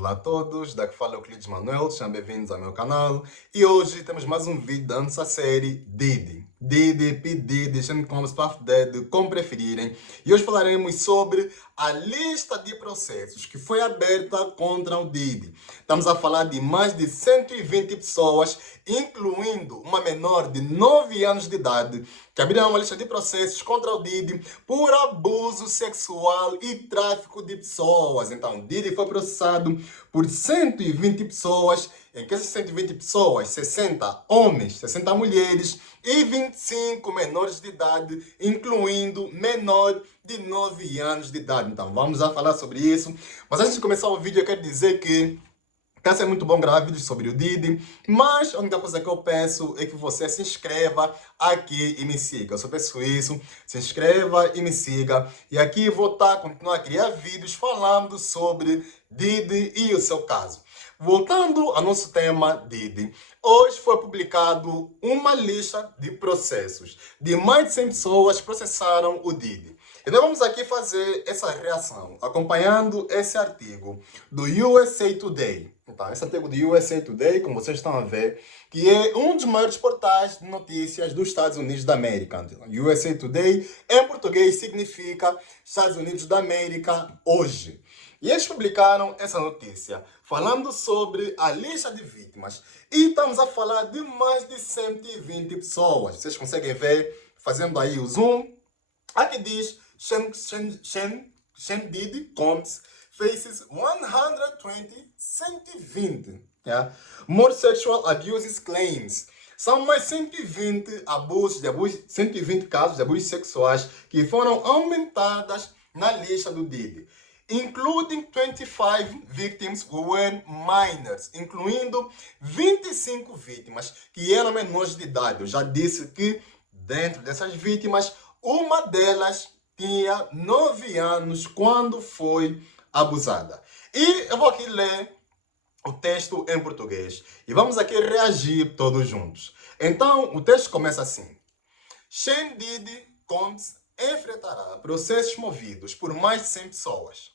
Olá a todos, daqui fala Euclides Manuel, sejam bem-vindos ao meu canal. E hoje temos mais um vídeo da nossa série Diddy. Diddy, P. Diddy, Sean Combs, Puff Daddy, como preferirem. E hoje falaremos sobre a lista de processos que foi aberta contra o Diddy. Estamos a falar de mais de 120 pessoas, incluindo uma menor de 9 anos de idade, que abriram uma lista de processos contra o Diddy por abuso sexual e tráfico de pessoas. Então, Diddy foi processado por 120 pessoas, em que essas 120 pessoas, 60 homens, 60 mulheres e 25 menores de idade, incluindo menor de 9 anos de idade. Então, vamos a falar sobre isso. Mas antes de começar o vídeo, eu quero dizer que está sendo muito bom gravar vídeos sobre o Diddy, mas a única coisa que eu peço é que você se inscreva aqui e me siga. Eu só peço isso, se inscreva e me siga. E aqui vou continuar a criar vídeos falando sobre Diddy e o seu caso. Voltando ao nosso tema Diddy, hoje foi publicado uma lista de processos de mais de 100 pessoas que processaram o Diddy. E nós vamos aqui fazer essa reação, acompanhando esse artigo do USA Today. Então, esse artigo do USA Today, como vocês estão a ver, que é um dos maiores portais de notícias dos Estados Unidos da América. USA Today, em português, significa Estados Unidos da América hoje. E eles publicaram essa notícia, falando sobre a lista de vítimas. E estamos a falar de mais de 120 pessoas. Vocês conseguem ver, fazendo aí o zoom. Aqui diz Sean Diddy Combs faces 120, 120. Yeah? More sexual abuses claims. São mais 120 120 casos de abusos sexuais que foram aumentadas na lista do Diddy, including 25 victims who were minors, incluindo 25 vítimas que eram menores de idade. Eu já disse que dentro dessas vítimas, uma delas tinha 9 anos quando foi abusada. E eu vou aqui ler o texto em português. E vamos aqui reagir todos juntos. Então, o texto começa assim. Sean Diddy Combs enfrentará processos movidos por mais de 100 pessoas,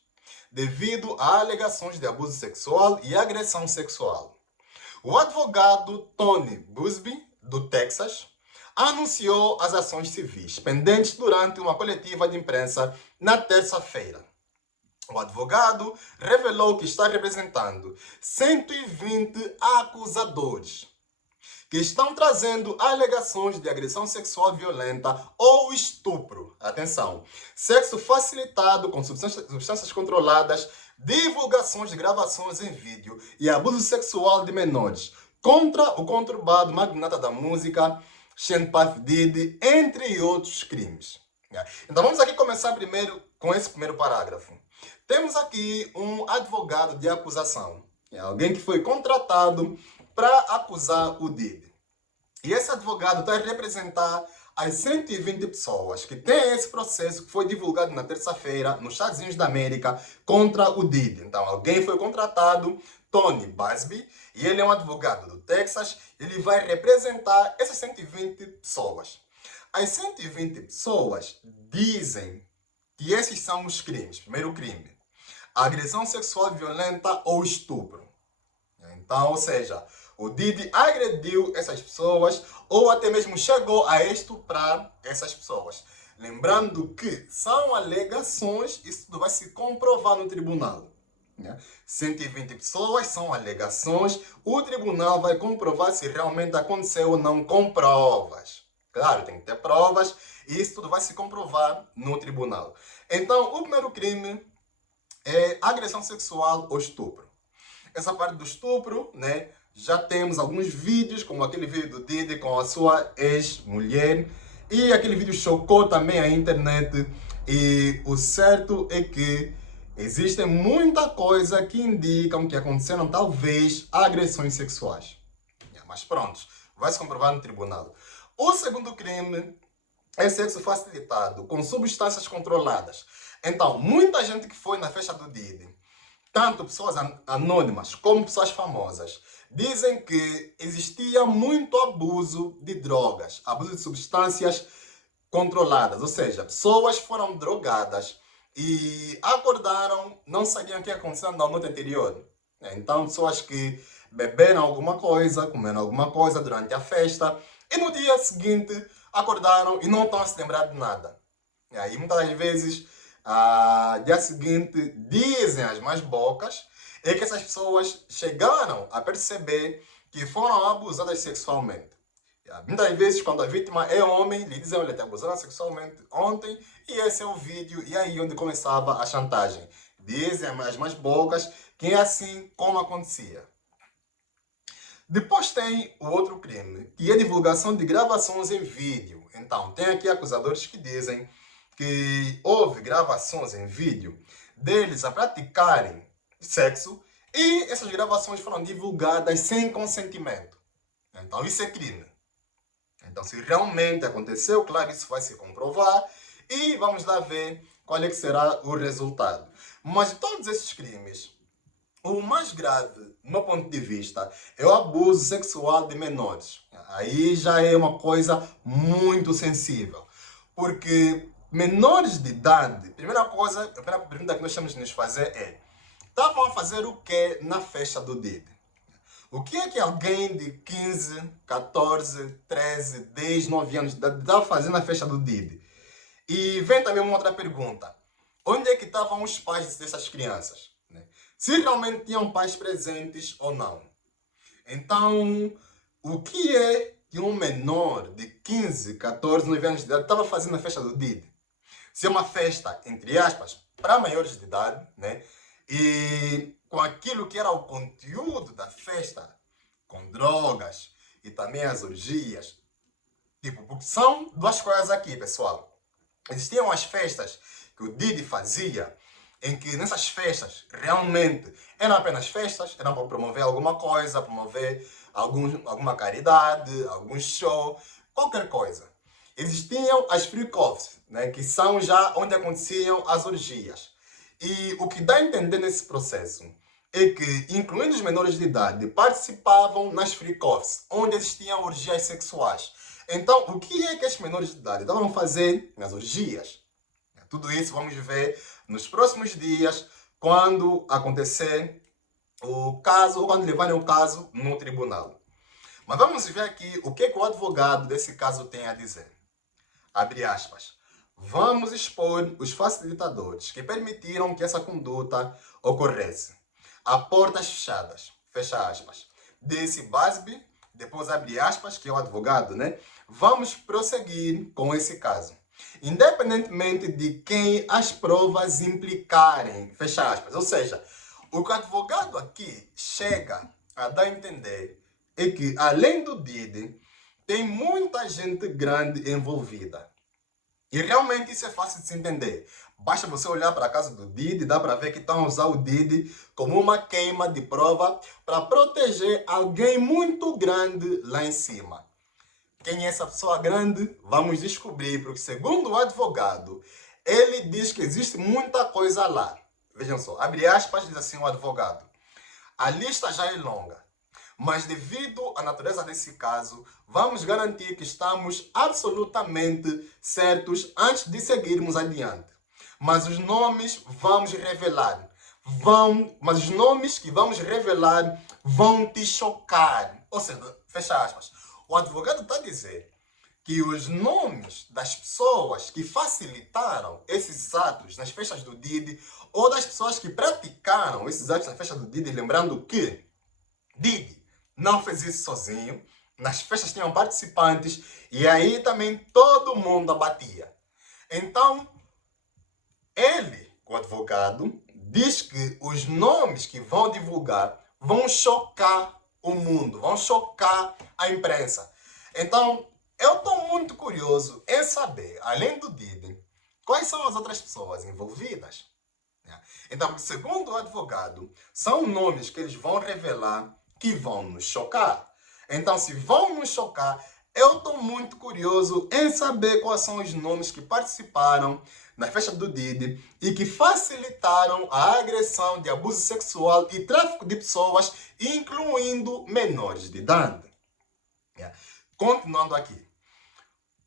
devido a alegações de abuso sexual e agressão sexual. O advogado Tony Buzbee, do Texas, anunciou as ações civis pendentes durante uma coletiva de imprensa na terça-feira. O advogado revelou que está representando 120 acusadores que estão trazendo alegações de agressão sexual violenta ou estupro. Atenção! Sexo facilitado com substâncias controladas, divulgações de gravações em vídeo e abuso sexual de menores contra o conturbado magnata da música Sean Puff Diddy, entre outros crimes. Então vamos aqui começar primeiro com esse primeiro parágrafo. Temos aqui um advogado de acusação, alguém que foi contratado para acusar o Diddy. E esse advogado está a representar as 120 pessoas que têm esse processo que foi divulgado na terça-feira nos Estados Unidos da América contra o Diddy. Então alguém foi contratado, Tony Buzbee, e ele é um advogado do Texas, ele vai representar essas 120 pessoas. As 120 pessoas dizem que esses são os crimes. Primeiro crime, agressão sexual violenta ou estupro. Então, ou seja, o Diddy agrediu essas pessoas ou até mesmo chegou a estuprar essas pessoas. Lembrando que são alegações, isso tudo vai se comprovar no tribunal. 120 pessoas são alegações, o tribunal vai comprovar se realmente aconteceu ou não com provas. Claro, tem que ter provas e isso tudo vai se comprovar no tribunal. Então, o primeiro crime é agressão sexual ou estupro. Essa parte do estupro, né, já temos alguns vídeos, como aquele vídeo do Diddy com a sua ex-mulher, e aquele vídeo chocou também a internet, e o certo é que existem muita coisa que indicam que aconteceram talvez agressões sexuais. Mas pronto, vai se comprovar no tribunal. O segundo crime é sexo facilitado com substâncias controladas. Então, muita gente que foi na festa do Diddy, tanto pessoas anônimas como pessoas famosas, dizem que existia muito abuso de drogas, abuso de substâncias controladas. Ou seja, pessoas foram drogadas e acordaram, não sabiam o que ia acontecer na noite anterior. Então, pessoas que beberam alguma coisa, comeram alguma coisa durante a festa e no dia seguinte acordaram e não estão a se lembrar de nada. E aí, muitas das vezes, dia seguinte, dizem as mais bocas, é que essas pessoas chegaram a perceber que foram abusadas sexualmente. Muitas vezes, quando a vítima é homem, lhe dizem, olha, te abusaram sexualmente ontem, e esse é o vídeo, e aí onde começava a chantagem. Dizem as mais bocas que é assim como acontecia. Depois tem o outro crime, que é a divulgação de gravações em vídeo. Então, tem aqui acusadores que dizem que houve gravações em vídeo deles a praticarem sexo e essas gravações foram divulgadas sem consentimento. Então, isso é crime. Então, se realmente aconteceu, claro, isso vai se comprovar e vamos lá ver qual é que será o resultado. Mas de todos esses crimes, o mais grave, do meu ponto de vista, é o abuso sexual de menores. Aí já é uma coisa muito sensível. Porque menores de idade, a primeira pergunta que nós temos de nos fazer é: estavam a fazer o que na festa do Didi? O que é que alguém de 15, 14, 13, 10, 9 anos de idade estava fazendo na festa do Didi? E vem também uma outra pergunta: onde é que estavam os pais dessas crianças? Se realmente tinham pais presentes ou não. Então, o que é que um menor de 15, 14, 9 anos de idade estava fazendo na festa do Didi? Se é uma festa, entre aspas, para maiores de idade, né? E com aquilo que era o conteúdo da festa, com drogas e também as orgias. Tipo, porque são duas coisas aqui, pessoal. Existiam as festas que o Didi fazia, em que nessas festas realmente eram apenas festas, eram para promover alguma coisa, promover alguma caridade, algum show, qualquer coisa. Existiam as freak-offs, né, que são já onde aconteciam as orgias. E o que dá a entender nesse processo é que, incluindo os menores de idade, participavam nas freak-offs, onde existiam orgias sexuais. Então, o que é que estes menores de idade estavam a fazer nas orgias? Tudo isso vamos ver nos próximos dias, quando acontecer o caso, ou quando levarem o caso no tribunal. Mas vamos ver aqui o que é que o advogado desse caso tem a dizer. Abre aspas. Vamos expor os facilitadores que permitiram que essa conduta ocorresse. A portas fechadas. Fecha aspas. Disse Busby, depois abre aspas, que é o advogado, né? Vamos prosseguir com esse caso. Independentemente de quem as provas implicarem. Fecha aspas. Ou seja, o que o advogado aqui chega a dar a entender é que, além do Didi, tem muita gente grande envolvida. E realmente isso é fácil de se entender. Basta você olhar para a casa do Didi, dá para ver que estão a usar o Didi como uma queima de prova para proteger alguém muito grande lá em cima. Quem é essa pessoa grande? Vamos descobrir, porque segundo o advogado, ele diz que existe muita coisa lá. Vejam só, abre aspas, diz assim o advogado. A lista já é longa, mas devido à natureza desse caso, vamos garantir que estamos absolutamente certos antes de seguirmos adiante. Mas os nomes vamos revelar. Mas os nomes que vamos revelar vão te chocar. Ou seja, fecha aspas. O advogado está a dizer que os nomes das pessoas que facilitaram esses atos nas festas do Didi ou das pessoas que praticaram esses atos na festa do Didi, lembrando que Didi não fez isso sozinho, nas festas tinham participantes e aí também todo mundo abatia. Então, ele, o advogado, diz que os nomes que vão divulgar vão chocar o mundo, vão chocar a imprensa. Então, eu estou muito curioso em saber, além do Didi, quais são as outras pessoas envolvidas. Então, segundo o advogado, são nomes que eles vão revelar que vão nos chocar. Então, se vão nos chocar, eu estou muito curioso em saber quais são os nomes que participaram na festa do Didi e que facilitaram a agressão de abuso sexual e tráfico de pessoas, incluindo menores de idade. Continuando aqui.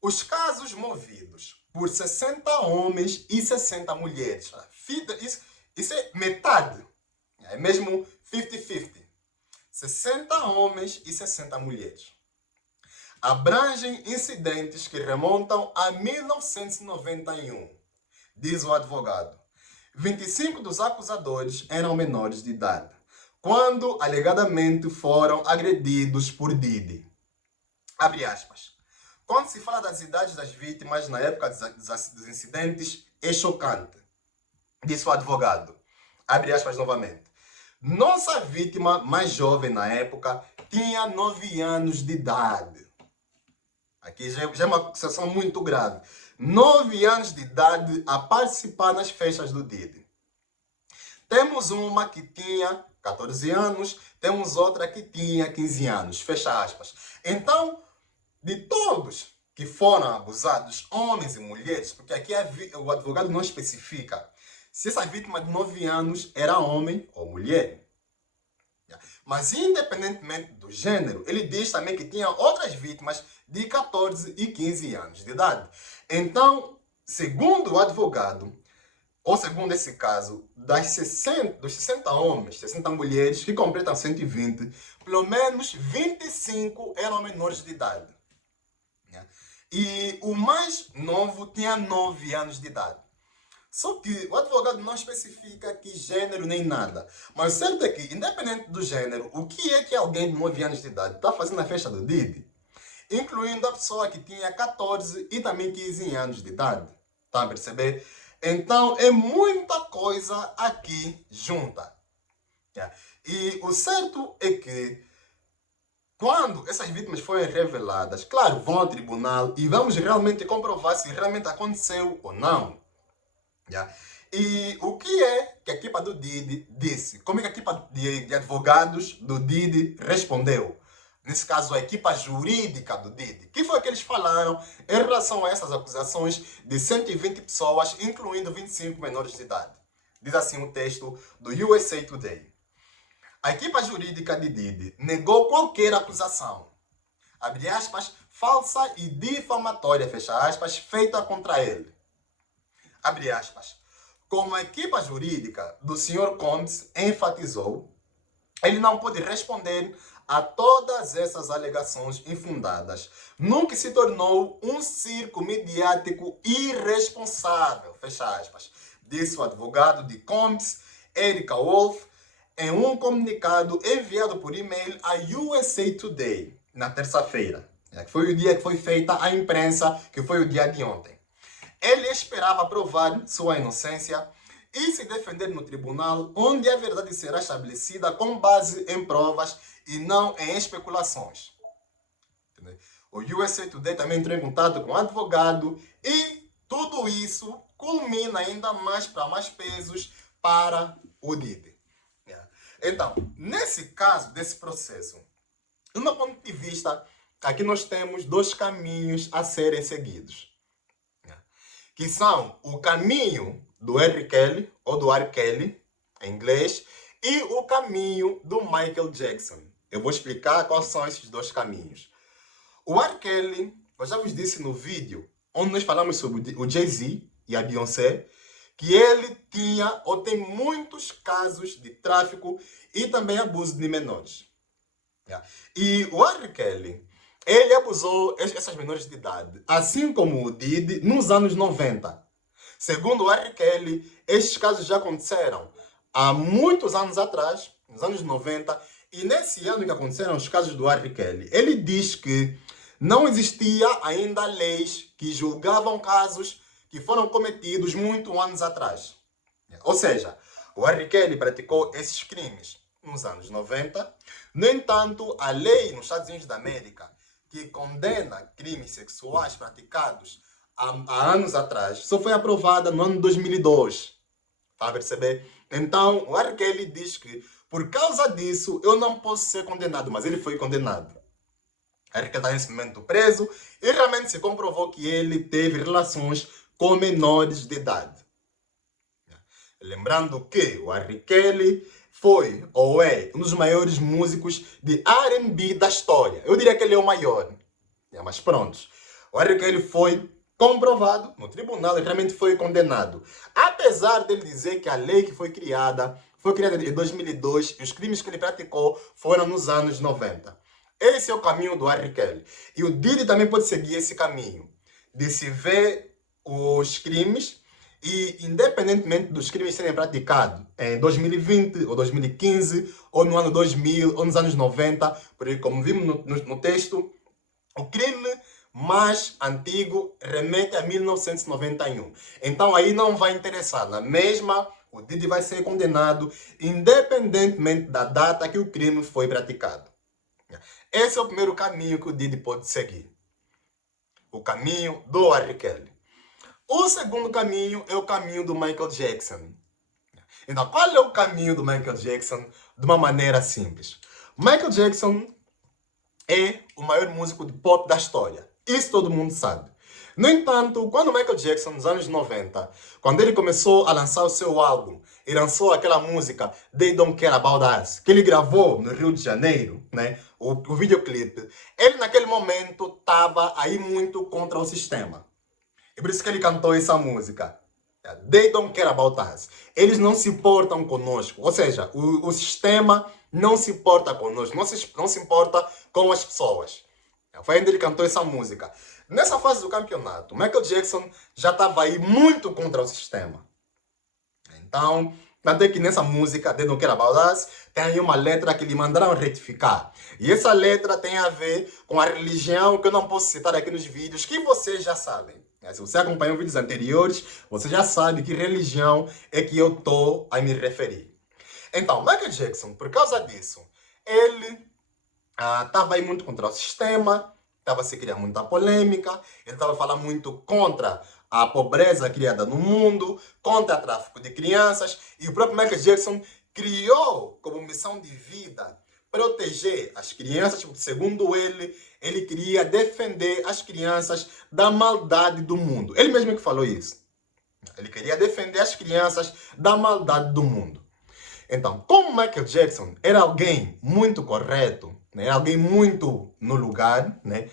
Os casos movidos por 60 homens e 60 mulheres. Isso é metade. É mesmo 50-50. 60 homens e 60 mulheres. Abrangem incidentes que remontam a 1991, diz o advogado. 25 dos acusadores eram menores de idade, quando alegadamente foram agredidos por Diddy. Abre aspas. Quando se fala das idades das vítimas na época dos incidentes, é chocante, disse o advogado. Abre aspas novamente. Nossa vítima mais jovem na época tinha 9 anos de idade. Aqui já é uma situação muito grave. 9 anos de idade a participar nas festas do Diddy. Temos uma que tinha 14 anos, temos outra que tinha 15 anos. Fecha aspas. Então, de todos que foram abusados, homens e mulheres, porque aqui o advogado não especifica se essa vítima de 9 anos era homem ou mulher. Mas, independentemente do gênero, ele diz também que tinha outras vítimas de 14 e 15 anos de idade. Então, segundo o advogado, ou segundo esse caso, dos 60 homens, 60 mulheres que completam 120, pelo menos 25 eram menores de idade. E o mais novo tinha 9 anos de idade. Só que o advogado não especifica que gênero nem nada. Mas o certo é que, independente do gênero, o que é que alguém de 9 anos de idade está fazendo na festa do Diddy? Incluindo a pessoa que tinha 14 e também 15 anos de idade. Está a perceber? Então, é muita coisa aqui junta. E o certo é que, quando essas vítimas forem reveladas, claro, vão ao tribunal e vamos realmente comprovar se realmente aconteceu ou não. E o que é que a equipa do Diddy disse? Como é que a equipa de advogados do Diddy respondeu? Nesse caso, a equipa jurídica do Diddy. O que foi que eles falaram em relação a essas acusações de 120 pessoas, incluindo 25 menores de idade? Diz assim o texto do USA Today. A equipa jurídica de Diddy negou qualquer acusação, abre aspas, falsa e difamatória, fecha aspas, feita contra ele. Abre aspas. Como a equipa jurídica do Sr. Combs enfatizou, ele não pôde responder a todas essas alegações infundadas, no que se tornou um circo mediático irresponsável, fecha aspas, disse o advogado de Combs, Erica Wolf, em um comunicado enviado por e-mail à USA Today, na terça-feira, que foi o dia que foi feita a imprensa, que foi o dia de ontem. Ele esperava provar sua inocência e se defender no tribunal, onde a verdade será estabelecida com base em provas e não em especulações. O USA Today também entrou em contato com o advogado e tudo isso culmina ainda mais para mais pesos para o Diddy. Então, nesse caso, desse processo, do meu ponto de vista, aqui nós temos 2 caminhos a serem seguidos. Que são o caminho do R. Kelly, ou do R. Kelly, em inglês, e o caminho do Michael Jackson. Eu vou explicar quais são esses 2 caminhos. O R. Kelly, eu já vos disse no vídeo, onde nós falamos sobre o Jay-Z e a Beyoncé, que ele tinha ou tem muitos casos de tráfico e também abuso de menores. E o R. Kelly, ele abusou essas menores de idade, assim como o Diddy, nos anos 90. Segundo o R. Kelly, estes casos já aconteceram há muitos anos atrás, nos anos 90, e nesse ano que aconteceram os casos do R. Kelly, ele diz que não existia ainda leis que julgavam casos que foram cometidos muitos anos atrás. Ou seja, o R. Kelly praticou esses crimes nos anos 90. No entanto, a lei nos Estados Unidos da América, que condena crimes sexuais praticados há anos atrás, só foi aprovada no ano 2002. Está a perceber? Então, o R. Kelly diz que, por causa disso, eu não posso ser condenado, mas ele foi condenado. O R. Kelly está nesse momento preso e realmente se comprovou que ele teve relações com menores de idade. Lembrando que o R. Kelly foi ou é um dos maiores músicos de R&B da história. Eu diria que ele é o maior. Mas pronto. O R. Kelly foi comprovado no tribunal e realmente foi condenado. Apesar dele dizer que a lei que foi criada foi criada em 2002 e os crimes que ele praticou foram nos anos 90. Esse é o caminho do R. Kelly. E o Diddy também pode seguir esse caminho, de se ver os crimes e, independentemente dos crimes serem praticados em 2020 ou 2015 ou no ano 2000 ou nos anos 90, porque como vimos no texto, o crime mais antigo remete a 1991. Então aí não vai interessar. Na mesma, o Diddy vai ser condenado independentemente da data que o crime foi praticado. Esse é o primeiro caminho que o Diddy pode seguir. O caminho do R. Kelly. O segundo caminho é o caminho do Michael Jackson. Então, qual é o caminho do Michael Jackson de uma maneira simples? Michael Jackson é o maior músico de pop da história. Isso todo mundo sabe. No entanto, quando Michael Jackson, nos anos 90, quando ele começou a lançar o seu álbum e lançou aquela música They Don't Care About Us, que ele gravou no Rio de Janeiro, né, o videoclipe, ele naquele momento estava aí muito contra o sistema. É por isso que ele cantou essa música. They don't care about us. Eles não se importam conosco. Ou seja, o sistema não se importa conosco. Não se importa com as pessoas. Foi onde ele cantou essa música. Nessa fase do campeonato, Michael Jackson já estava aí muito contra o sistema. Então, até que nessa música, They Don't Care About Us, tem aí uma letra que lhe mandaram retificar. E essa letra tem a ver com a religião que eu não posso citar aqui nos vídeos, que vocês já sabem. Se você acompanhou vídeos anteriores, você já sabe que religião é que eu estou a me referir. Então, Michael Jackson, por causa disso, ele estava aí muito contra o sistema, estava a se criar muita polêmica, ele estava a falar muito contra a pobreza criada no mundo, contra o tráfico de crianças, e o próprio Michael Jackson criou como missão de vida proteger as crianças, porque segundo ele queria defender as crianças da maldade do mundo. Ele mesmo que falou isso. Ele queria defender as crianças da maldade do mundo. Então, como Michael Jackson era alguém muito correto, né, era alguém muito no lugar, né,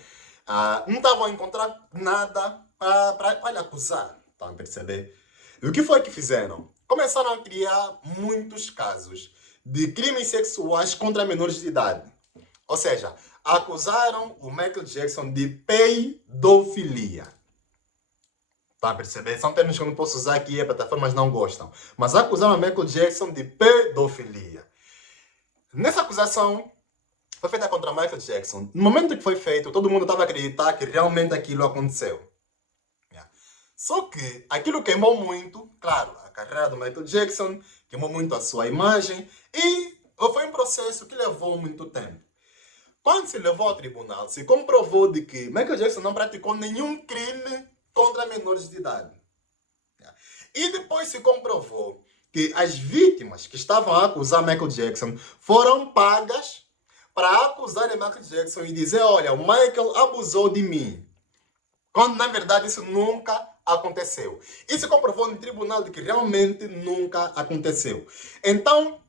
não estavam a encontrar nada para lhe acusar. Estão a perceber? E o que foi que fizeram? Começaram a criar muitos casos de crimes sexuais contra menores de idade. Ou seja, acusaram o Michael Jackson de peidofilia. Está a perceber? São termos que eu não posso usar aqui, as plataformas não gostam. Mas acusaram o Michael Jackson de pedofilia. Nessa acusação, foi feita contra Michael Jackson. No momento que foi feito, todo mundo estava a acreditar que realmente aquilo aconteceu. Só que aquilo queimou muito, claro, a carreira do Michael Jackson, queimou muito a sua imagem e foi um processo que levou muito tempo. Quando se levou ao tribunal, se comprovou de que Michael Jackson não praticou nenhum crime contra menores de idade. E depois se comprovou que as vítimas que estavam a acusar Michael Jackson foram pagas para acusarem Michael Jackson e dizer, olha, o Michael abusou de mim. Quando, na verdade, isso nunca aconteceu. E se comprovou no tribunal de que realmente nunca aconteceu. Então,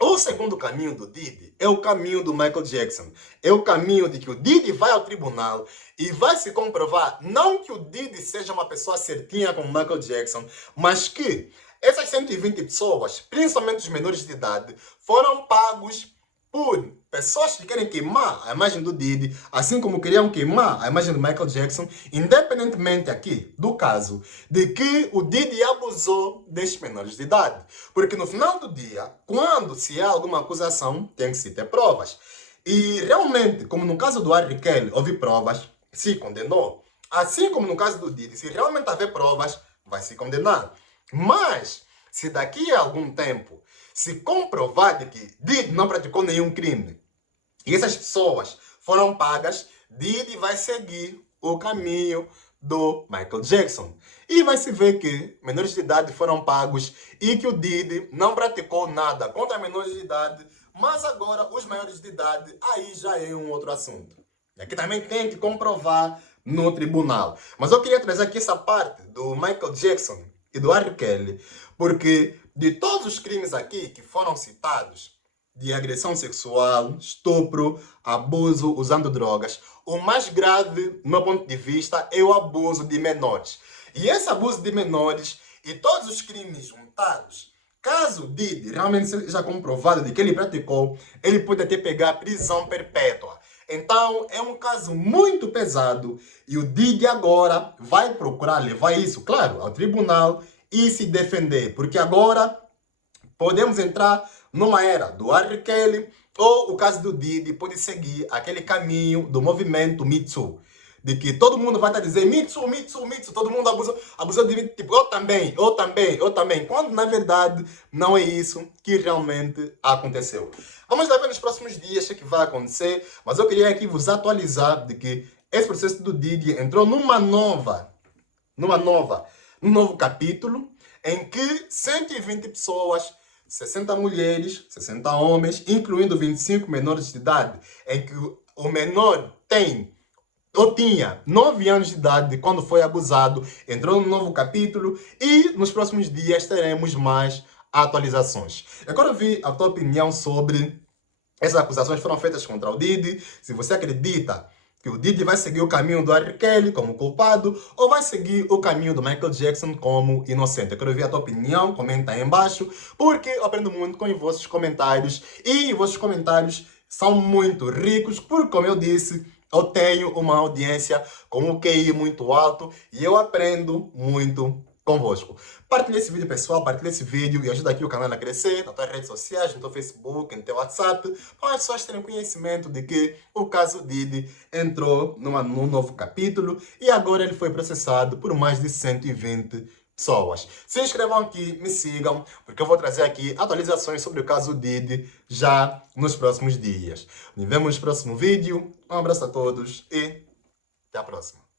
o segundo caminho do Diddy é o caminho do Michael Jackson. É o caminho de que o Diddy vai ao tribunal e vai se comprovar, não que o Diddy seja uma pessoa certinha como Michael Jackson, mas que essas 120 pessoas, principalmente os menores de idade, foram pagos por pessoas que querem queimar a imagem do Diddy, assim como queriam queimar a imagem do Michael Jackson, independentemente aqui do caso de que o Diddy abusou destes menores de idade. Porque no final do dia, quando se há alguma acusação, tem que se ter provas. E realmente, como no caso do R. Kelly, houve provas, se condenou. Assim como no caso do Diddy, se realmente haver provas, vai se condenar. Mas, se daqui a algum tempo se comprovar de que Diddy não praticou nenhum crime e essas pessoas foram pagas, Diddy vai seguir o caminho do Michael Jackson. E vai se ver que menores de idade foram pagos e que o Diddy não praticou nada contra menores de idade, mas agora os maiores de idade, aí já é um outro assunto. E aqui também tem que comprovar no tribunal. Mas eu queria trazer aqui essa parte do Michael Jackson e do R. Kelly, porque de todos os crimes aqui que foram citados, de agressão sexual, estupro, abuso usando drogas, o mais grave, do meu ponto de vista, é o abuso de menores. E esse abuso de menores e todos os crimes juntados Caso Diddy realmente seja comprovado de que ele praticou, ele pode até pegar prisão perpétua. Então, é um caso muito pesado e o Diddy agora vai procurar levar isso, claro, ao tribunal e se defender, porque agora podemos entrar numa era do R. Kelly ou o caso do Diddy pode seguir aquele caminho do movimento Me Too. De que todo mundo vai estar dizendo Me Too, Me Too, Me Too, todo mundo abusou de mim, tipo, eu também, eu também, eu também. Quando na verdade não é isso que realmente aconteceu. Vamos lá ver nos próximos dias o que vai acontecer, mas eu queria aqui vos atualizar de que esse processo do Diddy entrou num novo capítulo em que 120 pessoas, 60 mulheres, 60 homens, incluindo 25 menores de idade, em que o menor tem ou tinha 9 anos de idade quando foi abusado, entrou num novo capítulo e nos próximos dias teremos mais atualizações. Eu quero ouvir a tua opinião sobre essas acusações foram feitas contra o Diddy. Se você acredita que o Diddy vai seguir o caminho do R. Kelly como culpado ou vai seguir o caminho do Michael Jackson como inocente. Eu quero ouvir a tua opinião, comenta aí embaixo, porque eu aprendo muito com os vossos comentários e os vossos comentários são muito ricos, porque como eu disse, eu tenho uma audiência com um QI muito alto e eu aprendo muito convosco. Partilhe esse vídeo, pessoal, partilhe esse vídeo e ajuda aqui o canal a crescer nas tuas redes sociais, no teu Facebook, no teu WhatsApp, para as pessoas terem conhecimento de que o caso Diddy entrou num novo capítulo e agora ele foi processado por mais de 120 pessoas. Se inscrevam aqui, me sigam, porque eu vou trazer aqui atualizações sobre o caso Diddy já nos próximos dias. Nos vemos no próximo vídeo. Um abraço a todos e até a próxima.